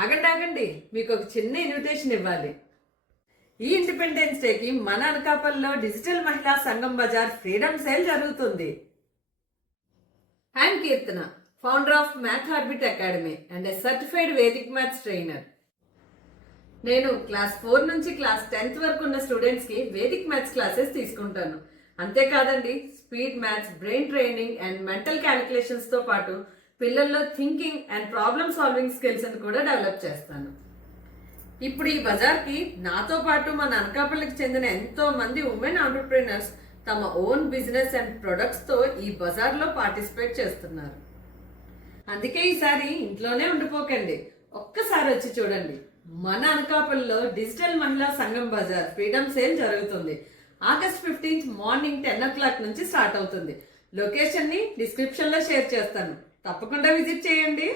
ఆగండి ఆగండి, మీకు ఒక చిన్న ఇన్విటేషన్ ఇవ్వాలి. ఈ ఇండిపెండెన్స్ డేకి మన అనకాపల్లిలో డిజిటల్ మహిళా సంఘం బజార్ ఫ్రీడమ్ సేల్ జరుగుతుంది. I'm Keerthana, founder of math orbit academy and A certified Vedic maths trainer. నేను క్లాస్ 4 నుంచి క్లాస్ 10th వరకు ఉన్న స్టూడెంట్స్ కి వేదిక్ మ్యాథ్స్ క్లాసెస్ తీసుకుంటాను. అంతేకాదండి, speed maths, brain training and mental calculations తో పాటు పిల్లల్లో thinking and problem solving skills అని కూడా డెవలప్ చేస్తాను. ఇప్పుడు ఈ బజార్కి నాతో పాటు మన అనకాపల్లికి చెందిన ఎంతో మంది ఉమెన్ ఆంటర్ప్రినర్స్ తమ ఓన్ బిజినెస్ అండ్ ప్రొడక్ట్స్ తో ఈ బజార్లో పార్టిసిపేట్ చేస్తున్నారు. అందుకే ఈసారి ఇంట్లోనే ఉండిపోకండి, ఒక్కసారి వచ్చి చూడండి. మన అనకాపల్లిలో డిజిటల్ మహిళా సంఘం బజార్ ఫ్రీడమ్ సేల్ జరుగుతుంది. ఆగస్ట్ 15th మార్నింగ్ 10 o'clock నుంచి స్టార్ట్ అవుతుంది. లొకేషన్ ని డిస్క్రిప్షన్ లో షేర్ చేస్తాను, తప్పకుండా విజిట్ చేయండి.